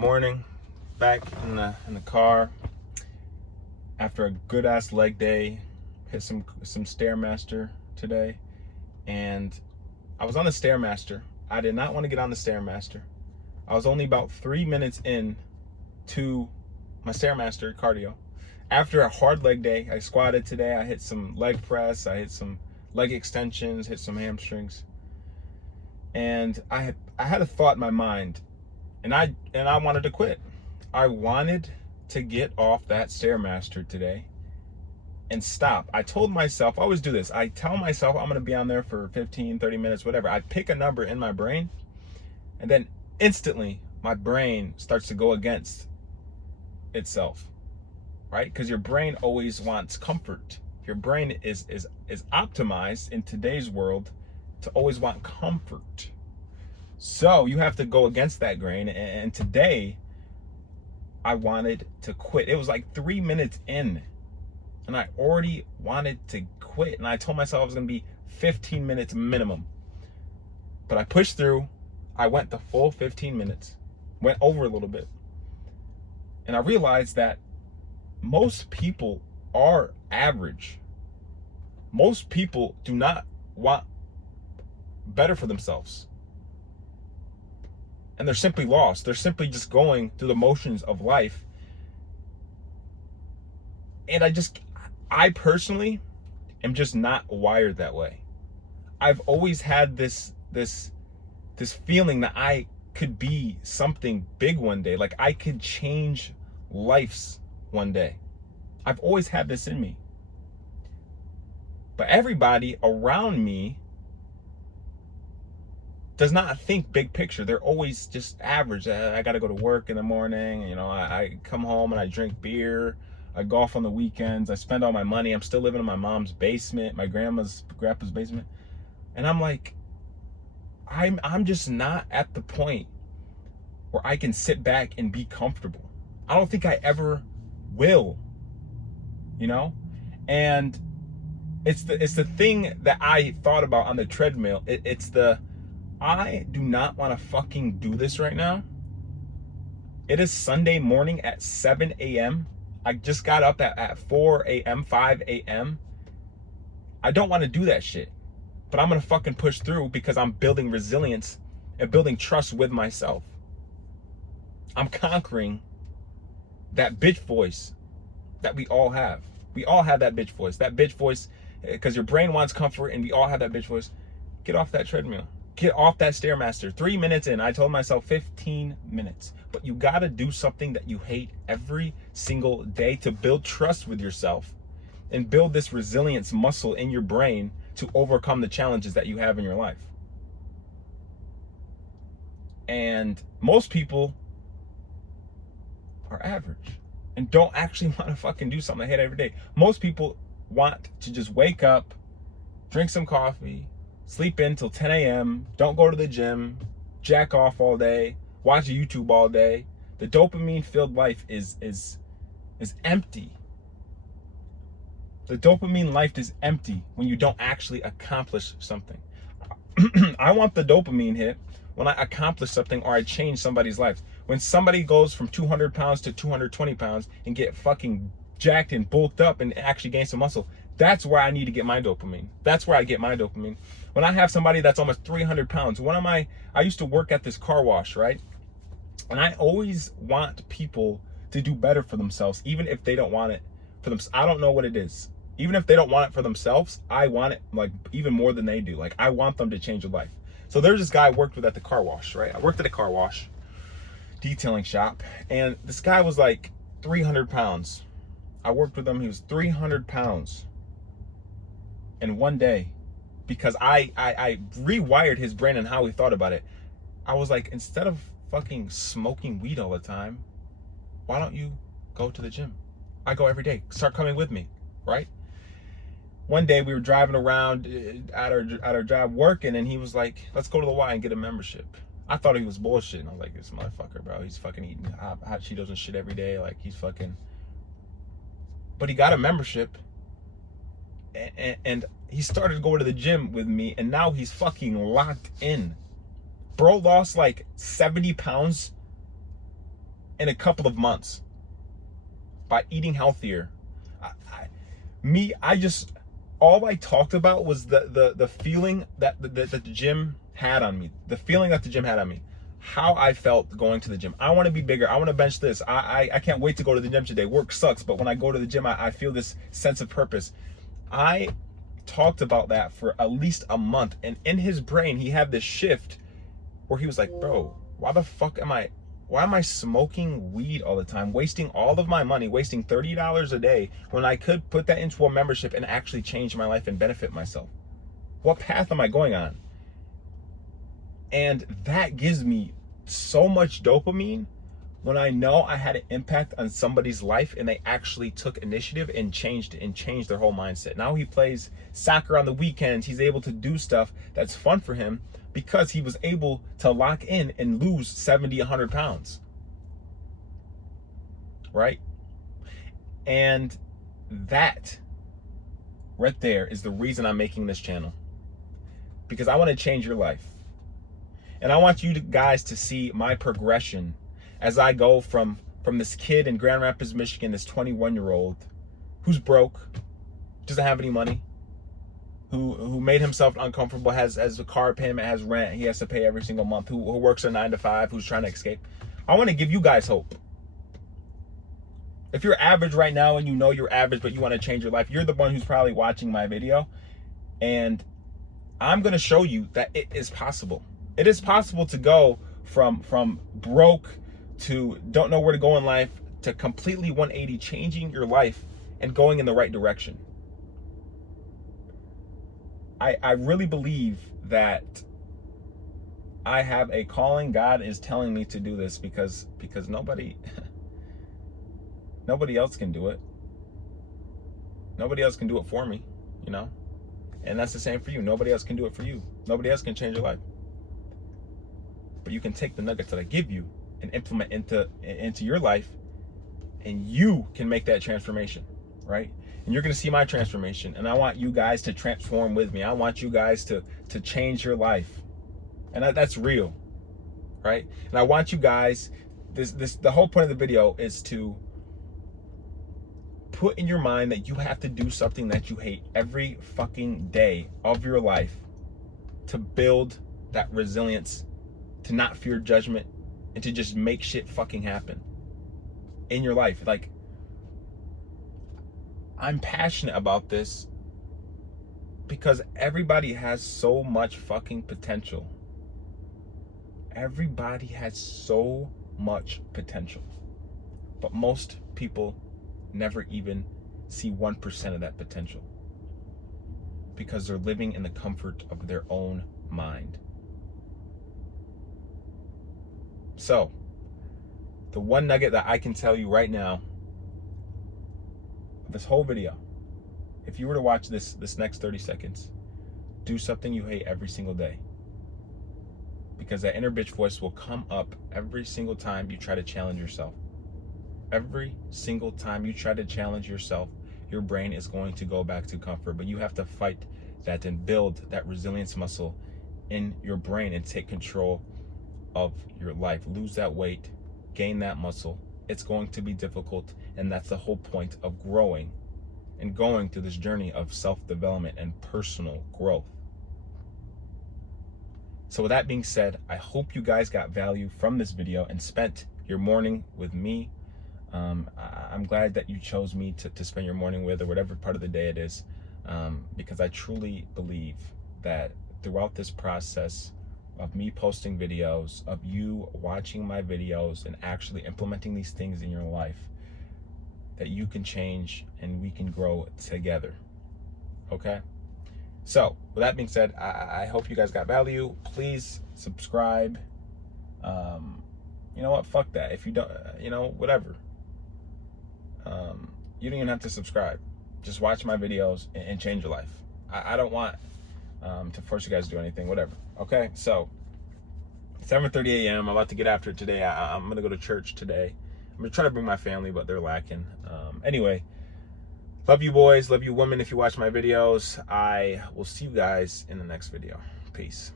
morning, back in the car after a good ass leg day. Hit some Stairmaster today, and I was on the Stairmaster. I did not want to get on the Stairmaster. I was only about 3 minutes in to my Stairmaster cardio. After a hard leg day, I squatted today. I hit some leg press. I hit some leg extensions. Hit some hamstrings. And I had a thought in my mind, and I wanted to quit. I wanted to get off that Stairmaster today and stop. I told myself, I always do this. I tell myself I'm going to be on there for 15, 30 minutes, whatever. I pick a number in my brain, and then instantly my brain starts to go against itself, right? Because your brain always wants comfort. Your brain is optimized in today's world to always want comfort. So you have to go against that grain. And today I wanted to quit. It was like 3 minutes in, and I already wanted to quit. And I told myself I was going to be 15 minutes minimum. But I pushed through. I went the full 15 minutes, went over a little bit. And I realized that most people are average. Most people do not want better for themselves. And they're simply lost. They're simply just going through the motions of life. And I personally am just not wired that way. I've always had this feeling that I could be something big one day. Like I could change lives one day. I've always had this in me. But everybody around me does not think big picture. They're always just average. I got to go to work in the morning. You know, I come home and I drink beer. I golf on the weekends. I spend all my money. I'm still living in my mom's basement, my grandpa's basement. And I'm like, I'm just not at the point where I can sit back and be comfortable. I don't think I ever will, you know? And it's the thing that I thought about on the treadmill. I do not want to fucking do this right now. It is Sunday morning at 7 a.m. I just got up at 4 a.m., 5 a.m. I don't want to do that shit. But I'm going to fucking push through because I'm building resilience and building trust with myself. I'm conquering that bitch voice that we all have. We all have that bitch voice. That bitch voice, because your brain wants comfort, and we all have that bitch voice. Get off that treadmill. Get off that Stairmaster. 3 minutes in, I told myself 15 minutes. But you got to do something that you hate every single day to build trust with yourself and build this resilience muscle in your brain to overcome the challenges that you have in your life. And most people are average and don't actually want to fucking do something they hate every day. Most people want to just wake up, drink some coffee, sleep in till 10 a.m., don't go to the gym, jack off all day, watch YouTube all day. The dopamine-filled life is empty. The dopamine life is empty when you don't actually accomplish something. I want the dopamine hit when I accomplish something or I change somebody's life. When somebody goes from 200 pounds to 220 pounds and get fucking jacked and bulked up and actually gain some muscle, that's where I need to get my dopamine. That's where I get my dopamine. When I have somebody that's almost 300 pounds, I used to work at this car wash, right? And I always want people to do better for themselves, even if they don't want it for themselves. I don't know what it is. Even if they don't want it for themselves, I want it like even more than they do. Like I want them to change their life. So there's this guy I worked with at the car wash, right? I worked at a car wash detailing shop, and this guy was like 300 pounds. I worked with him. He was 300 pounds in one day because I rewired his brain and how he thought about it. I was like, instead of fucking smoking weed all the time, why don't you go to the gym? I go every day. Start coming with me, right? One day we were driving around at our job working, and he was like, let's go to the Y and get a membership. I thought he was bullshitting. I was like, this motherfucker, bro, he's fucking eating hot Cheetos and shit every day. Like, he's fucking... But he got a membership, and he started to go to the gym with me, and now he's fucking locked in. Bro lost like 70 pounds in a couple of months by eating healthier. All I talked about was the feeling that the gym had on me. The feeling that the gym had on me. How I felt going to the gym. I want to be bigger. I want to bench this. I can't wait to go to the gym today. Work sucks, but when I go to the gym, I feel this sense of purpose. I talked about that for at least a month, and in his brain, he had this shift where he was like, bro, why am I smoking weed all the time, wasting all of my money, wasting $30 a day when I could put that into a membership and actually change my life and benefit myself? What path am I going on? And that gives me so much dopamine when I know I had an impact on somebody's life and they actually took initiative and changed their whole mindset. Now he plays soccer on the weekends. He's able to do stuff that's fun for him because he was able to lock in and lose 70, 100 pounds. Right? And that right there is the reason I'm making this channel. Because I want to change your life. And I want you guys to see my progression as I go from this kid in Grand Rapids, Michigan, this 21-year-old who's broke, doesn't have any money, who made himself uncomfortable, has a car payment, has rent, he has to pay every single month, who works a 9-to-5, who's trying to escape. I want to give you guys hope. If you're average right now and you know you're average but you want to change your life, you're the one who's probably watching my video, and I'm going to show you that it is possible. It is possible to go from broke to don't know where to go in life to completely 180, changing your life and going in the right direction. I really believe that I have a calling. God is telling me to do this because nobody else can do it. Nobody else can do it for me, you know? And that's the same for you. Nobody else can do it for you. Nobody else can change your life. But you can take the nuggets that I give you and implement into your life, and you can make that transformation, right? And you're going to see my transformation, and I want you guys to transform with me. I want you guys to change your life, and that's real, right? And I want you guys, the whole point of the video is to put in your mind that you have to do something that you hate every fucking day of your life to build that resilience, to not fear judgment, and to just make shit fucking happen in your life. Like, I'm passionate about this because everybody has so much fucking potential. Everybody has so much potential. But most people never even see 1% of that potential because they're living in the comfort of their own mind. So, the one nugget that I can tell you right now, this whole video, if you were to watch this next 30 seconds, do something you hate every single day. Because that inner bitch voice will come up every single time you try to challenge yourself. Every single time you try to challenge yourself, your brain is going to go back to comfort. But you have to fight that and build that resilience muscle in your brain and take control of your life. Lose that weight, gain that muscle. It's going to be difficult, and that's the whole point of growing and going through this journey of self-development and personal growth. So with that being said, I hope you guys got value from this video and spent your morning with me. I'm glad that you chose me to spend your morning with, or whatever part of the day it is, because I truly believe that throughout this process of me posting videos, of you watching my videos and actually implementing these things in your life, that you can change and we can grow together. Okay? So, with that being said, I hope you guys got value. Please subscribe. You know what? Fuck that. If you don't, whatever. You don't even have to subscribe. Just watch my videos and change your life. I don't want to force you guys to do anything, whatever. Okay, so 7:30 a.m. I'm about to get after it today. I'm gonna go to church today. I'm gonna try to bring my family, but they're lacking. Anyway, love you boys, love you women if you watch my videos. I will see you guys in the next video. Peace.